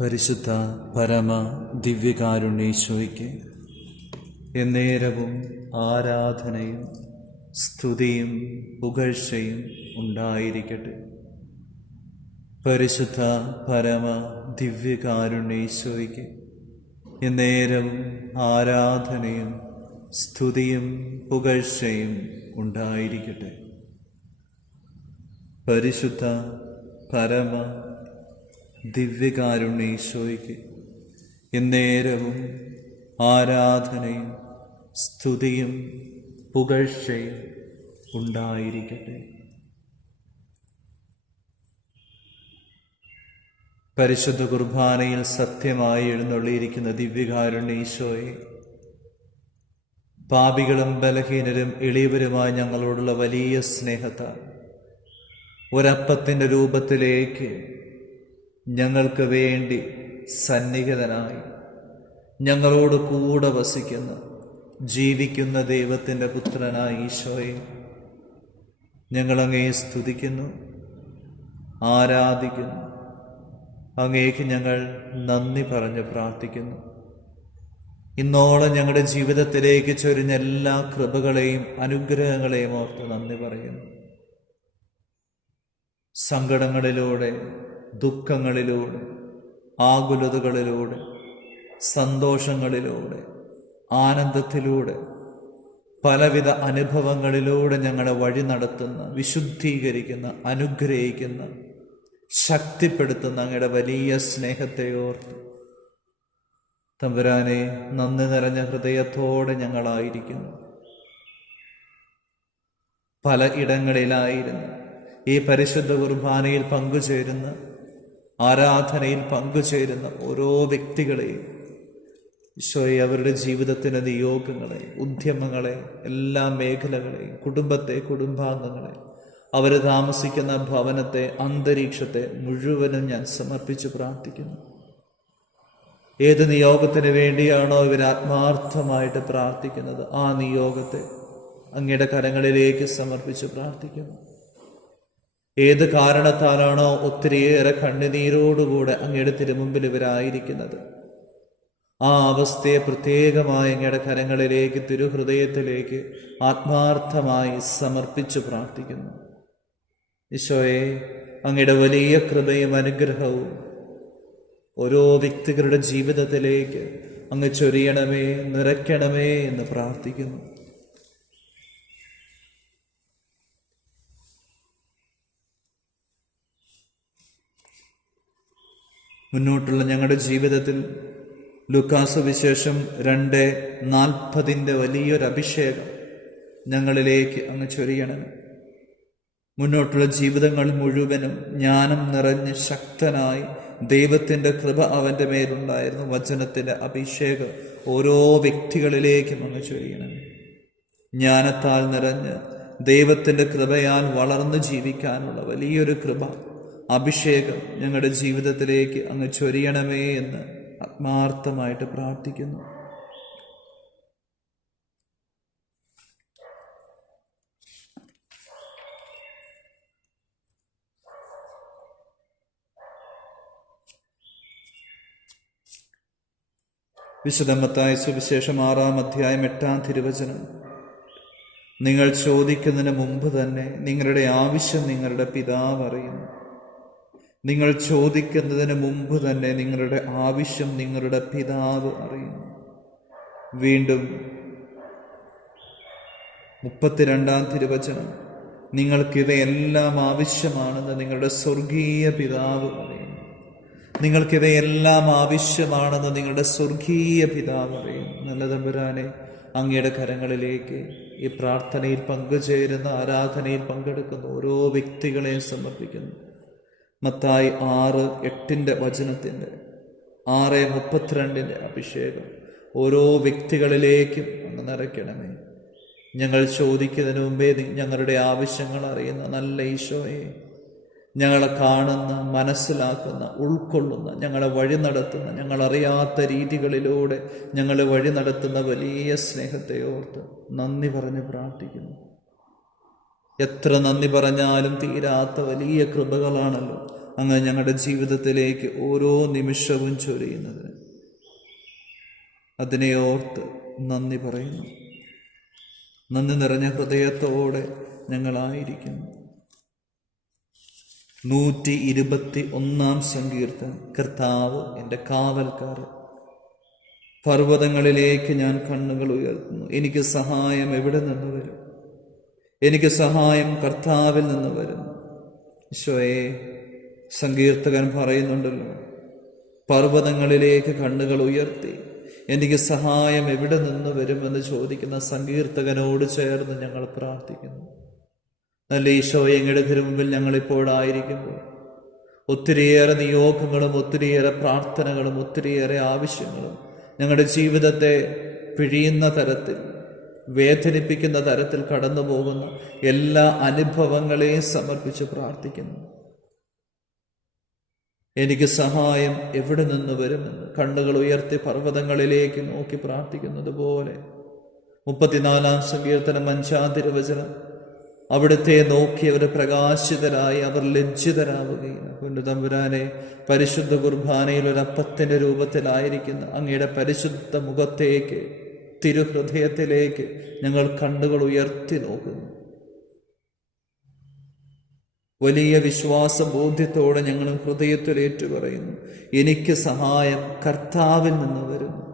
പരിശുദ്ധ പരമ ദിവ്യകാരുണ്യേശോയ്ക്ക് എന്നേരവും ആരാധനയും സ്തുതിയും പുകഴ്ചയും ഉണ്ടായിരിക്കട്ടെ. പരിശുദ്ധ പരമ ദിവ്യകാരുണ്യേശോയ്ക്ക് എന്നേരവും ആരാധനയും സ്തുതിയും പുകഴ്ചയും ഉണ്ടായിരിക്കട്ടെ. പരിശുദ്ധ പരമ ദിവ്യകാരുണ്യേശോയ്ക്ക് എന്നേരവും ആരാധനയും സ്തുതിയും പുകഴ്ചയും ഉണ്ടായിരിക്കട്ടെ. പരിശുദ്ധ കുർബാനയിൽ സത്യമായി എഴുന്നള്ളിയിരിക്കുന്ന ദിവ്യകാരുണ്യേശോയെ, പാപികളും ബലഹീനരും എളിയവരുമായ ഞങ്ങളോടുള്ള വലിയ സ്നേഹത്താൽ ഒരപ്പത്തിൻ്റെ രൂപത്തിലേക്ക് ഞങ്ങൾക്ക് വേണ്ടി സന്നിഹിതനായി ഞങ്ങളോട് കൂടെ വസിക്കുന്ന ജീവിക്കുന്ന ദൈവത്തിൻ്റെ പുത്രനായ ഈശോയെ, ഞങ്ങളങ്ങയെ സ്തുതിക്കുന്നു, ആരാധിക്കുന്നു. അങ്ങേക്ക് ഞങ്ങൾ നന്ദി പറഞ്ഞ് പ്രാർത്ഥിക്കുന്നു. ഇന്നോളം ഞങ്ങളുടെ ജീവിതത്തിലേക്ക് ചൊരിഞ്ഞ എല്ലാ കൃപകളെയും അനുഗ്രഹങ്ങളെയും ഓർത്ത് നന്ദി പറയുന്നു. സങ്കടങ്ങളിലൂടെ, ദുഃഖങ്ങളിലൂടെ, ആകുലതകളിലൂടെ, സന്തോഷങ്ങളിലൂടെ, ആനന്ദത്തിലൂടെ, പലവിധ അനുഭവങ്ങളിലൂടെ ഞങ്ങളെ വഴി നടത്തുന്ന, വിശുദ്ധീകരിക്കുന്ന, അനുഗ്രഹിക്കുന്ന, ശക്തിപ്പെടുത്തുന്ന അങ്ങയുടെ വലിയ സ്നേഹത്തെ ഓർത്ത് തമ്പുരാനെ നന്ദി നിറഞ്ഞ ഹൃദയത്തോടെ ഞങ്ങളായിരിക്കുന്നു. പല ഇടങ്ങളിലായിരുന്നു ഈ പരിശുദ്ധ കുർബാനയിൽ പങ്കുചേരുന്ന, ആരാധനയിൽ പങ്കുചേരുന്ന ഓരോ വ്യക്തികളെയും ഈശോയെ, അവരുടെ ജീവിതത്തിൻ്റെ നിയോഗങ്ങളെ, ഉദ്യമങ്ങളെ, എല്ലാ മേഖലകളെയും, കുടുംബത്തെ, കുടുംബാംഗങ്ങളെ, അവർ താമസിക്കുന്ന ഭവനത്തെ, അന്തരീക്ഷത്തെ മുഴുവനും ഞാൻ സമർപ്പിച്ച് പ്രാർത്ഥിക്കുന്നു. ഏത് നിയോഗത്തിന് വേണ്ടിയാണോ ഇവർ ആത്മാർത്ഥമായിട്ട് പ്രാർത്ഥിക്കുന്നത്, ആ നിയോഗത്തെ അങ്ങയുടെ കരങ്ങളിലേക്ക് സമർപ്പിച്ച് പ്രാർത്ഥിക്കുന്നു. ഏത് കാരണത്താലാണോ ഒത്തിരിയേറെ കണ്ണുനീരോടുകൂടെ അങ്ങയുടെ തിരുമുമ്പിൽ ഇവരായിരിക്കുന്നത്, ആ അവസ്ഥയെ പ്രത്യേകമായി അങ്ങയുടെ കരങ്ങളിലേക്ക്, തിരുഹൃദയത്തിലേക്ക് ആത്മാർത്ഥമായി സമർപ്പിച്ച് പ്രാർത്ഥിക്കുന്നു. ഈശോയെ, അങ്ങയുടെ വലിയ കൃപയും അനുഗ്രഹവും ഓരോ വ്യക്തികളുടെ ജീവിതത്തിലേക്ക് അങ്ങ് ചൊരിയണമേ, നിറയ്ക്കണമേ എന്ന് പ്രാർത്ഥിക്കുന്നു. മുന്നോട്ടുള്ള ഞങ്ങളുടെ ജീവിതത്തിൽ ലൂക്കാസ് വിശേഷം 2:40 വലിയൊരു അഭിഷേകം ഞങ്ങളിലേക്ക് അങ്ങ് ചൊരിയണം. മുന്നോട്ടുള്ള ജീവിതങ്ങൾ മുഴുവനും ജ്ഞാനം നിറഞ്ഞ് ശക്തനായി ദൈവത്തിൻ്റെ കൃപ അവൻ്റെ മേലുണ്ടായിരുന്നു. വചനത്തിൻ്റെ അഭിഷേകം ഓരോ വ്യക്തികളിലേക്കും അങ്ങ് ചൊരിയണം. ജ്ഞാനത്താൽ നിറഞ്ഞ് ദൈവത്തിൻ്റെ കൃപയാൽ വളർന്ന് ജീവിക്കാനുള്ള വലിയൊരു കൃപ, അഭിഷേകം ഞങ്ങളുടെ ജീവിതത്തിലേക്ക് അങ്ങ് ചൊരിയണമേ എന്ന് ആത്മാർത്ഥമായിട്ട് പ്രാർത്ഥിക്കുന്നു. വിശുദ്ധ മത്തായി സുവിശേഷം 6:8 നിങ്ങൾ ചോദിക്കുന്നതിന് മുമ്പ് തന്നെ നിങ്ങളുടെ ആവശ്യം നിങ്ങളുടെ പിതാവ് അറിയുന്നു. നിങ്ങൾ ചോദിക്കുന്നതിന് മുമ്പ് തന്നെ നിങ്ങളുടെ ആവശ്യം നിങ്ങളുടെ പിതാവ് അറിയുന്നു. വീണ്ടും 32 നിങ്ങൾക്കിവയെല്ലാം ആവശ്യമാണെന്ന് നിങ്ങളുടെ സ്വർഗീയ പിതാവ് അറിയുന്നു. നിങ്ങൾക്കിവയെല്ലാം ആവശ്യമാണെന്ന് നിങ്ങളുടെ സ്വർഗീയ പിതാവ് അറിയുന്നു. നല്ല തമ്പുരാനെ, അങ്ങയുടെ കരങ്ങളിലേക്ക് ഈ പ്രാർത്ഥനയിൽ പങ്കുചേരുന്ന, ആരാധനയിൽ പങ്കെടുക്കുന്ന ഓരോ വ്യക്തികളെയും സമർപ്പിക്കുന്നു. മത്തായി 6:8 വചനത്തിൻ്റെ 6:32 അഭിഷേകം ഓരോ വ്യക്തികളിലേക്കും അങ്ങ് നിറയ്ക്കണമേ. ഞങ്ങൾ ചോദിക്കുന്നതിന് മുമ്പേ ഞങ്ങളുടെ ആവശ്യങ്ങൾ അറിയുന്ന നല്ല ഈശോയെ, ഞങ്ങളെ കാണുന്ന, മനസ്സിലാക്കുന്ന, ഉൾക്കൊള്ളുന്ന, ഞങ്ങളെ വഴി നടത്തുന്ന, ഞങ്ങളറിയാത്ത രീതികളിലൂടെ ഞങ്ങളെ വഴി നടത്തുന്ന വലിയ സ്നേഹത്തെ ഓർത്ത് നന്ദി പറഞ്ഞ് പ്രാർത്ഥിക്കുന്നു. എത്ര നന്ദി പറഞ്ഞാലും തീരാത്ത വലിയ കൃപകളാണല്ലോ അങ്ങ് ഞങ്ങളുടെ ജീവിതത്തിലേക്ക് ഓരോ നിമിഷവും ചൊരിയുന്നത്. അതിനെ ഓർത്ത് നന്ദി പറയുന്നു. നന്ദി നിറഞ്ഞ ഹൃദയത്തോടെ ഞങ്ങളായിരിക്കുന്നു. 121 സങ്കീർത്തനം. കർത്താവ് എൻ്റെ കാവൽക്കാരൻ, പർവ്വതങ്ങളിലേക്ക് ഞാൻ കണ്ണുകൾ ഉയർത്തുന്നു. എനിക്ക് സഹായം എവിടെ നിന്ന് വരും? എനിക്ക് സഹായം കർത്താവിൽ നിന്ന് വരും. ഈശോയെ, സങ്കീർത്തകൻ പറയുന്നുണ്ടല്ലോ, പർവ്വതങ്ങളിലേക്ക് കണ്ണുകൾ ഉയർത്തി എനിക്ക് സഹായം എവിടെ നിന്ന് വരുമെന്ന് ചോദിക്കുന്ന സങ്കീർത്തകനോട് ചേർന്ന് ഞങ്ങൾ പ്രാർത്ഥിക്കുന്നു. നല്ല ഈശോയെ, അങ്ങയുടെ തിരുമുമ്പിൽ ഞങ്ങളിപ്പോഴായിരിക്കുമ്പോൾ ഒത്തിരിയേറെ നിയോഗങ്ങളും ഒത്തിരിയേറെ പ്രാർത്ഥനകളും ഒത്തിരിയേറെ ആവശ്യങ്ങളും ഞങ്ങളുടെ ജീവിതത്തെ പിഴിയുന്ന തരത്തിൽ, വേദനിപ്പിക്കുന്ന തരത്തിൽ കടന്നു പോകുന്ന എല്ലാ അനുഭവങ്ങളെയും സമർപ്പിച്ച് പ്രാർത്ഥിക്കുന്നു. എനിക്ക് സഹായം എവിടെ നിന്ന് വരുമെന്ന് കണ്ണുകൾ ഉയർത്തി പർവ്വതങ്ങളിലേക്ക് നോക്കി പ്രാർത്ഥിക്കുന്നത് പോലെ 34 സങ്കീർത്തനം 5 തിരുവചനം, അവിടുത്തെ നോക്കിയവർ പ്രകാശിതരായി അവർ ലജ്ജിതരാവുകയില്ല. പൊന്നുതമ്പുരാനെ, പരിശുദ്ധ കുർബാനയിൽ ഒരപ്പത്തിന്റെ രൂപത്തിലായിരിക്കുന്ന അങ്ങയുടെ പരിശുദ്ധ മുഖത്തേക്ക്, തിരുഹൃദയത്തിലേക്ക് ഞങ്ങൾ കണ്ണുകൾ ഉയർത്തി നോക്കുന്നു. വലിയ വിശ്വാസ ബോധ്യത്തോടെ ഞങ്ങൾ ഹൃദയത്തിൽ ഏറ്റുപറയുന്നു, എനിക്ക് സഹായം കർത്താവിൽ നിന്ന് വരുന്നു.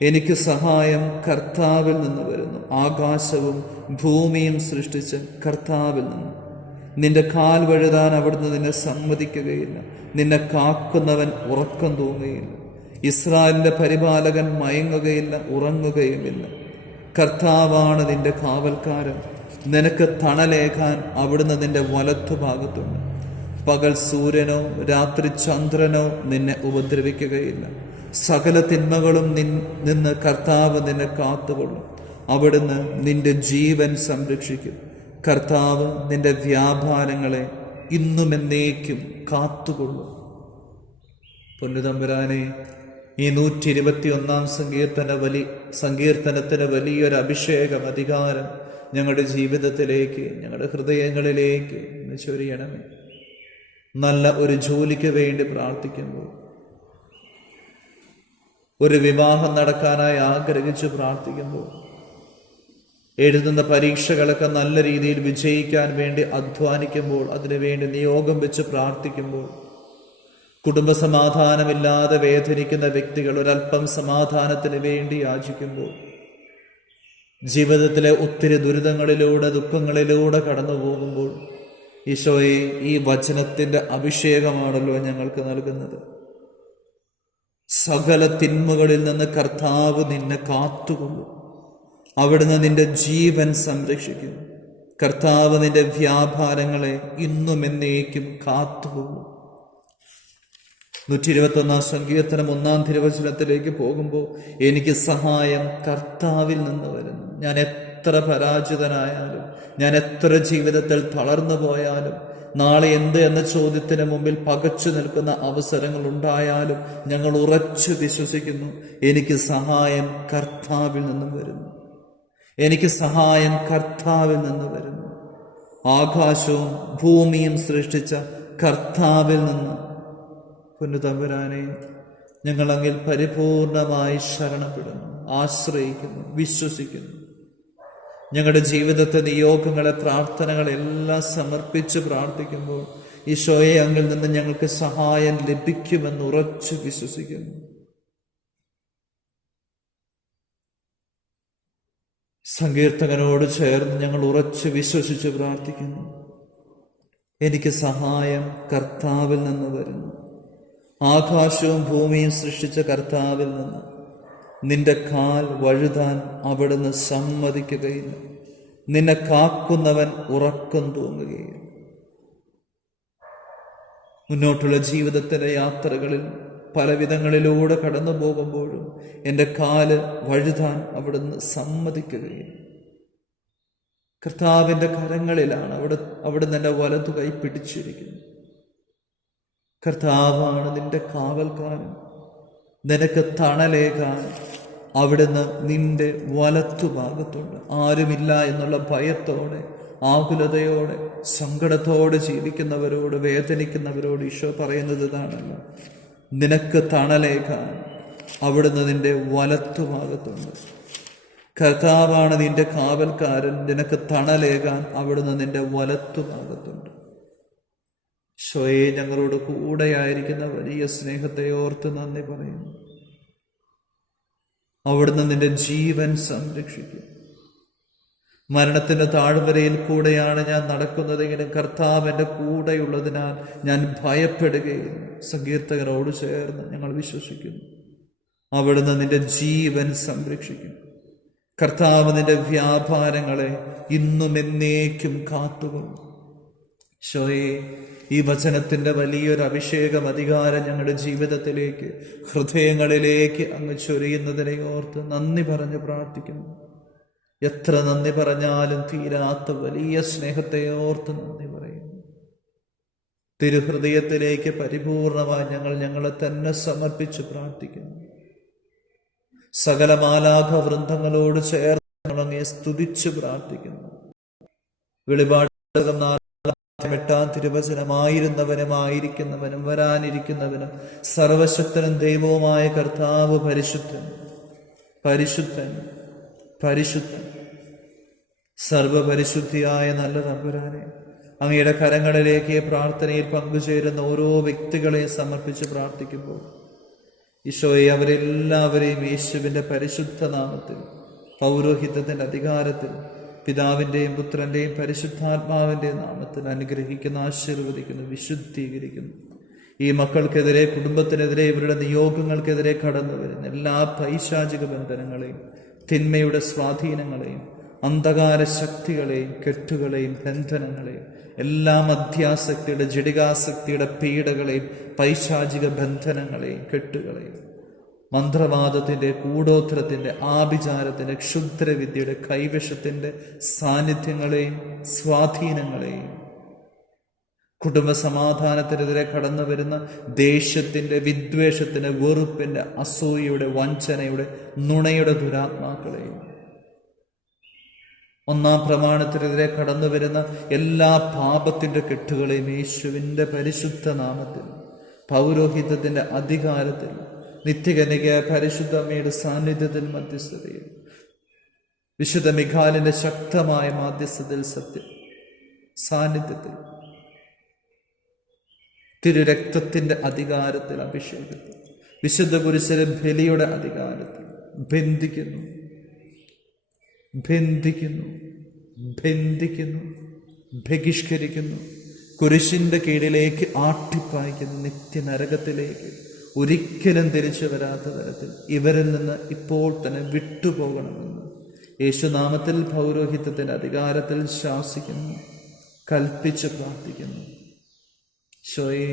എനിക്ക് സഹായം കർത്താവിൽ നിന്ന് വരുന്നു. ആകാശവും ഭൂമിയും സൃഷ്ടിച്ച കർത്താവിൽ നിന്ന്. നിന്റെ കാൽ വഴുതാൻ അവിടുന്ന് നിന്നെ സമ്മതിക്കുകയില്ല. നിന്നെ കാക്കുന്നവൻ ഉറക്കം തൂങ്ങുകയില്ല. ഇസ്രായേലിന്റെ പരിപാലകൻ മയങ്ങുകയില്ല, ഉറങ്ങുകയുമില്ല. കർത്താവാണ് നിന്റെ കാവൽക്കാരൻ. നിനക്ക് തണലേകാൻ അവിടുന്ന് നിന്റെ വലത്തുഭാഗത്തുണ്ട്. പകൽ സൂര്യനോ രാത്രി ചന്ദ്രനോ നിന്നെ ഉപദ്രവിക്കുകയില്ല. സകല തിന്മകളും നിന്ന് കർത്താവ് നിന്നെ കാത്തുകൊള്ളും. അവിടുന്ന് നിന്റെ ജീവൻ സംരക്ഷിക്കും. കർത്താവ് നിന്റെ വ്യാപാരങ്ങളെ ഇന്നും എന്നേക്കും കാത്തുകൊള്ളും. പൊന്നുതമ്പുരാനെ, ഈ 121 സങ്കീർത്തനത്തിന് വലിയൊരു അഭിഷേകം, അധികാരം ഞങ്ങളുടെ ജീവിതത്തിലേക്ക്, ഞങ്ങളുടെ ഹൃദയങ്ങളിലേക്ക് ചൊരിയണമേ. നല്ല ഒരു ജോലിക്ക് വേണ്ടി പ്രാർത്ഥിക്കുമ്പോൾ, ഒരു വിവാഹം നടക്കാനായി ആഗ്രഹിച്ച് പ്രാർത്ഥിക്കുമ്പോൾ, എഴുതുന്ന പരീക്ഷകളൊക്കെ നല്ല രീതിയിൽ വിജയിക്കാൻ വേണ്ടി അധ്വാനിക്കുമ്പോൾ, അതിനുവേണ്ടി നിയോഗം വെച്ച് പ്രാർത്ഥിക്കുമ്പോൾ, കുടുംബസമാധാനമില്ലാതെ വേദനിക്കുന്ന വ്യക്തികൾ ഒരല്പം സമാധാനത്തിന് വേണ്ടി യാചിക്കുമ്പോൾ, ജീവിതത്തിലെ ഒത്തിരി ദുരിതങ്ങളിലൂടെ ദുഃഖങ്ങളിലൂടെ കടന്നു പോകുമ്പോൾ, ഈശോയെ, ഈ വചനത്തിന്റെ അഭിഷേകമാണല്ലോ ഞങ്ങൾക്ക് നൽകുന്നത്. സകല തിന്മകളിൽ നിന്ന് കർത്താവ് നിന്നെ കാത്തുകൊള്ളും. അവിടുന്ന് നിന്റെ ജീവൻ സംരക്ഷിക്കും. കർത്താവ് നിന്റെ വ്യാപാരങ്ങളെ ഇന്നും എന്നേക്കും കാത്തുകൊള്ളും. 121 സങ്കീർത്തനം 1 തിരുവചനത്തിലേക്ക് പോകുമ്പോൾ, എനിക്ക് സഹായം കർത്താവിൽ നിന്ന് വരുന്നു. ഞാൻ എത്ര പരാജിതനായാലും, ഞാൻ എത്ര ജീവിതത്തിൽ തളർന്നു പോയാലും, നാളെ എന്ത് എന്ന ചോദ്യത്തിന് മുമ്പിൽ പകച്ചു നിൽക്കുന്ന അവസരങ്ങൾ ഉണ്ടായാലും, ഞങ്ങൾ ഉറച്ചു വിശ്വസിക്കുന്നു, എനിക്ക് സഹായം കർത്താവിൽ നിന്നും വരുന്നു. എനിക്ക് സഹായം കർത്താവിൽ നിന്ന് വരുന്നു. ആകാശവും ഭൂമിയും സൃഷ്ടിച്ച കർത്താവിൽ നിന്ന്. പൊന്നുതമ്പുരാനെ, ഞങ്ങൾ അങ്ങിൽ പരിപൂർണമായി ശരണപ്പെടുന്നു, ആശ്രയിക്കുന്നു, വിശ്വസിക്കുന്നു. ഞങ്ങളുടെ ജീവിതത്തെ, നിയോഗങ്ങളെ, പ്രാർത്ഥനകളെല്ലാം സമർപ്പിച്ച് പ്രാർത്ഥിക്കുമ്പോൾ, ഈശോയെ, അങ്ങിൽ നിന്ന് ഞങ്ങൾക്ക് സഹായം ലഭിക്കുമെന്ന് ഉറച്ചു വിശ്വസിക്കുന്നു. സങ്കീർത്തകനോട് ചേർന്ന് ഞങ്ങൾ ഉറച്ചു വിശ്വസിച്ച് പ്രാർത്ഥിക്കുന്നു, എനിക്ക് സഹായം കർത്താവിൽ നിന്ന് വരുന്നു. ആകാശവും ഭൂമിയും സൃഷ്ടിച്ച കർത്താവിൽ നിന്ന്. നിന്റെ കാൽ വഴുതാൻ അവിടുന്ന് സമ്മതിക്കുകയില്ല. നിന്നെ കാക്കുന്നവൻ ഉറക്കം തൂങ്ങുകയില്ല. മുന്നോട്ടുള്ള ജീവിതത്തിൻ്റെ യാത്രകളിൽ പലവിധങ്ങളിലൂടെ കടന്നു പോകുമ്പോഴും എൻ്റെ കാല് വഴുതാൻ അവിടുന്ന് സമ്മതിക്കുകയില്ല. കർത്താവിൻ്റെ കരങ്ങളിലാണ് അവിടുന്ന് എൻ്റെ വലതു കൈ പിടിച്ചിരിക്കുന്നത്. കർത്താവാണ് നിന്റെ കാവൽക്കാരൻ. നിനക്ക് തണലേകാൻ അവിടുന്ന് നിന്റെ വലത്തുഭാഗത്തുണ്ട്. ആരുമില്ല എന്നുള്ള ഭയത്തോടെ ആകുലതയോടെ സങ്കടത്തോടെ ജീവിക്കുന്നവരോട്, വേദനിക്കുന്നവരോട് ഈശോ പറയുന്നത് ഇതാണല്ലോ, നിനക്ക് തണലേകാൻ അവിടുന്ന് നിന്റെ വലത്തുഭാഗത്തുണ്ട്. കർത്താവാണ് നിന്റെ കാവൽക്കാരൻ, നിനക്ക് തണലേകാൻ അവിടുന്ന് നിന്റെ വലത്തുഭാഗത്തുണ്ട്. ഈശോയെ, ഞങ്ങളോട് കൂടെയായിരിക്കുന്ന വലിയ സ്നേഹത്തെ ഓർത്ത് നന്ദി പറയുന്നു. അവിടുന്ന് നിന്റെ ജീവൻ സംരക്ഷിക്കും. മരണത്തിന്റെ താഴ്വരയിൽ കൂടെയാണ് ഞാൻ നടക്കുന്നതെങ്കിലും കർത്താവ് എൻ്റെ കൂടെയുള്ളതിനാൽ ഞാൻ ഭയപ്പെടുകയില്ല. സങ്കീർത്തകരോട് ചേർന്ന് ഞങ്ങൾ വിശ്വസിക്കുന്നു, അവിടുന്ന് നിന്റെ ജീവൻ സംരക്ഷിക്കും. കർത്താവ് നിന്റെ വ്യാപാരങ്ങളെ ഇന്നും എന്നേക്കും കാത്തുകൊള്ളും. ഈശോയെ, ഈ വചനത്തിന്റെ വലിയൊരു അഭിഷേകം, അധികാരം ഞങ്ങളുടെ ജീവിതത്തിലേക്ക്, ഹൃദയങ്ങളിലേക്ക് അങ്ങ് ചൊരിയുന്നതിനെ ഓർത്ത് നന്ദി പറഞ്ഞ് പ്രാർത്ഥിക്കുന്നു. എത്ര നന്ദി പറഞ്ഞാലും തീരാത്ത വലിയ സ്നേഹത്തെ ഓർത്ത് നന്ദി പറയുന്നു. തിരുഹൃദയത്തിലേക്ക് പരിപൂർണമായി ഞങ്ങളെ തന്നെ സമർപ്പിച്ച് പ്രാർത്ഥിക്കുന്നു. സകല മാലാഖ വൃന്ദങ്ങളോട് ചേർന്ന് അങ്ങയെ സ്തുതിച്ച് പ്രാർത്ഥിക്കുന്നു. വെളിപാട് 8-ാം തിരുവചനമായിരുന്നവനും ആയിരിക്കുന്നവനും വരാനിരിക്കുന്നവനും സർവശക്തനും ദൈവവുമായ കർത്താവ് പരിശുദ്ധൻ, പരിശുദ്ധൻ, പരിശുദ്ധൻ. സർവപരിശുദ്ധിയായ നല്ല തമ്പുരാനെ, അങ്ങയുടെ കരങ്ങളിലേക്ക് പ്രാർത്ഥനയിൽ പങ്കുചേരുന്ന ഓരോ വ്യക്തികളെയും സമർപ്പിച്ച് പ്രാർത്ഥിക്കുമ്പോൾ ഈശോയെ, അവരെല്ലാവരെയും യേശുവിൻ്റെ പരിശുദ്ധ നാമത്തിൽ, പൗരോഹിത്യത്തിൻ്റെ അധികാരത്തിൽ, പിതാവിൻ്റെയും പുത്രൻ്റെയും പരിശുദ്ധാത്മാവിൻ്റെയും നാമത്തിൽ അനുഗ്രഹിക്കുന്നു, ആശീർവദിക്കുന്നു, വിശുദ്ധീകരിക്കുന്നു. ഈ മക്കൾക്കെതിരെ, കുടുംബത്തിനെതിരെ, ഇവരുടെ നിയോഗങ്ങൾക്കെതിരെ കടന്നു വരുന്ന എല്ലാ പൈശാചിക ബന്ധനങ്ങളെയും, തിന്മയുടെ സ്വാധീനങ്ങളെയും, അന്ധകാര ശക്തികളെയും, കെട്ടുകളെയും, ബന്ധനങ്ങളെയും, എല്ലാ മധ്യാസക്തിയുടെ, ജഡികാസക്തിയുടെ പീഡകളെയും, പൈശാചിക ബന്ധനങ്ങളെയും, കെട്ടുകളെയും, മന്ത്രവാദത്തിൻ്റെ, കൂടോത്രത്തിൻ്റെ, ആഭിചാരത്തിൻ്റെ, ക്ഷുദ്രവിദ്യയുടെ, കൈവശത്തിൻ്റെ സാന്നിധ്യങ്ങളെയും സ്വാധീനങ്ങളെയും, കുടുംബ സമാധാനത്തിനെതിരെ കടന്നു വരുന്ന ദേഷ്യത്തിൻ്റെ, വിദ്വേഷത്തിൻ്റെ, വെറുപ്പിൻ്റെ, അസൂയയുടെ, വഞ്ചനയുടെ, നുണയുടെ ദുരാത്മാക്കളെയും, ഒന്നാം പ്രമാണത്തിനെതിരെ കടന്നു വരുന്ന എല്ലാ പാപത്തിൻ്റെ കെട്ടുകളെയും യേശുവിൻ്റെ പരിശുദ്ധ നാമത്തിൽ, പൗരോഹിത്യത്തിൻ്റെ അധികാരത്തിൽ, നിത്യകന്യക പരിശുദ്ധ അമ്മയുടെ സാന്നിധ്യത്തിൽ, മധ്യസ്ഥതയിൽ, വിശുദ്ധ മിഖാലിന്റെ ശക്തമായ മാധ്യസ്ഥതയിൽ, സത്യം സാന്നിധ്യത്തിൽ, തിരുരക്തത്തിന്റെ അധികാരത്തിൽ, അഭിഷേകത്തിൽ, വിശുദ്ധ കുരിശിലെ ബലിയുടെ അധികാരത്തിൽ ബന്ധിക്കുന്നു, ബന്ധിക്കുന്നു, ബന്ധിക്കുന്നു, ബഹിഷ്കരിക്കുന്നു. കുരിശിന്റെ കീഴിലേക്ക് ആട്ടിപ്പായിക്കുന്നു, നിത്യനരകത്തിലേക്ക് ഒരിക്കലും തിരിച്ചു വരാത്ത തരത്തിൽ ഇവരിൽ നിന്ന് ഇപ്പോൾ തന്നെ വിട്ടുപോകണമെന്ന് യേശുനാമത്തിൽ, പൗരോഹിത്യത്തിന്റെ അധികാരത്തിൽ ശാസിക്കുന്നു, കൽപ്പിച്ച് പ്രാർത്ഥിക്കുന്നു. ഈശോയെ,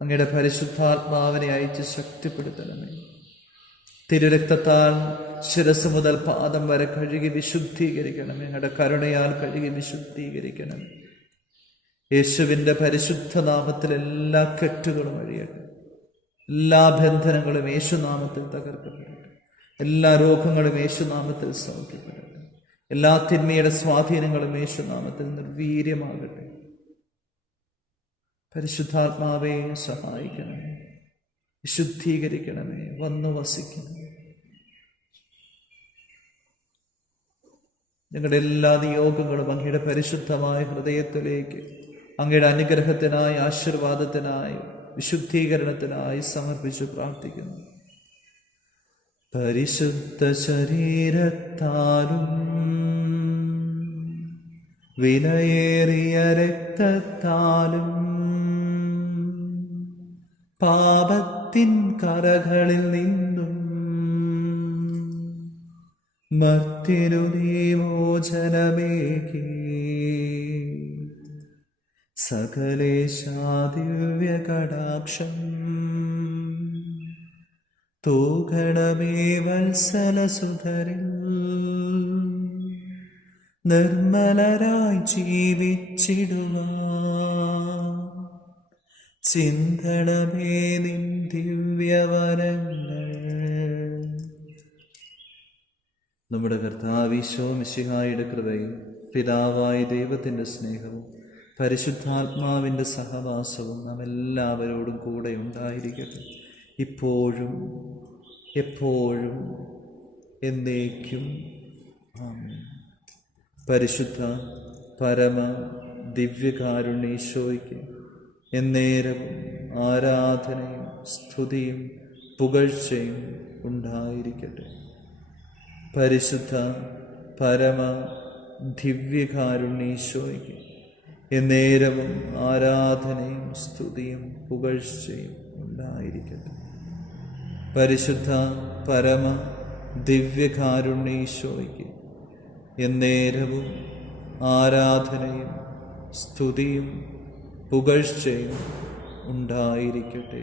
അങ്ങയുടെ പരിശുദ്ധാത്മാവിനെ അയച്ച് ശക്തിപ്പെടുത്തണമേ. തിരുരക്തത്താൽ ശിരസ് മുതൽ പാദം വരെ കഴുകി വിശുദ്ധീകരിക്കണമേ. അങ്ങയുടെ കരുണയാൽ കഴുകി വിശുദ്ധീകരിക്കണമേ. യേശുവിൻ്റെ പരിശുദ്ധ നാമത്തിൽ എല്ലാ കെട്ടുകളും അഴിയട്ടെ, എല്ലാ ബന്ധനങ്ങളും യേശുനാമത്തിൽ തകർക്കപ്പെടട്ടെ, എല്ലാ രോഗങ്ങളും യേശുനാമത്തിൽ സൗഖ്യപ്പെടട്ടെ, എല്ലാ തിന്മയുടെ സ്വാധീനങ്ങളും യേശുനാമത്തിൽ നിർവീര്യമാകട്ടെ. പരിശുദ്ധാത്മാവെ സഹായിക്കണമേ, വിശുദ്ധീകരിക്കണമേ, വന്നു വസിക്കണമേ. ഞങ്ങളുടെ എല്ലാ നിയോഗങ്ങളും അങ്ങയുടെ പരിശുദ്ധമായ ഹൃദയത്തിലേക്ക്, അങ്ങയുടെ അനുഗ്രഹത്തിനായി, ആശീർവാദത്തിനായി, വിശുദ്ധീകരണത്തിനായി സമർപ്പിച്ച് പ്രാർത്ഥിക്കുന്നു. പരിശുദ്ധ ശരീരത്താലും വിലയേറിയ രക്തത്താലും പാപത്തിൻ കറകളിൽ നിന്നും മർത്യനു നീ മോചനമേകി, സകലേശാ ദിവ്യ കടാക്ഷം തൂകണമേ വത്സലസുധരിൽ. നിർമ്മലരായി ജീവിച്ചിടുവാൻ ചിന്തണമേ നിൻ ദിവ്യവരങ്ങൾ. നമ്മുടെ കർത്താവ് ഈശോ മിശിഹായുടെ കൃപയും പിതാവായ ദൈവത്തിൻ്റെ സ്നേഹവും പരിശുദ്ധാത്മാവിൻ്റെ സഹവാസവും നാം എല്ലാവരോടും കൂടെ ഉണ്ടായിരിക്കട്ടെ, ഇപ്പോഴും എപ്പോഴും എന്നേക്കും. ആമേൻ. പരിശുദ്ധ പരമ ദിവ്യകാരുണ്യേശോയ്ക്ക് എന്നേരവും ആരാധനയും സ്തുതിയും പുകഴ്ചയും ഉണ്ടായിരിക്കട്ടെ. പരിശുദ്ധ പരമ ദിവ്യകാരുണ്യേശോയ്ക്ക് എന്നേരവും ആരാധനയും സ്തുതിയും പുകഴ്ചയും ഉണ്ടായിരിക്കട്ടെ. പരിശുദ്ധ പരമ ദിവ്യകാരുണ്യേശോയ്ക്ക് എന്നേരവും ആരാധനയും സ്തുതിയും പുകഴ്ചയും ഉണ്ടായിരിക്കട്ടെ.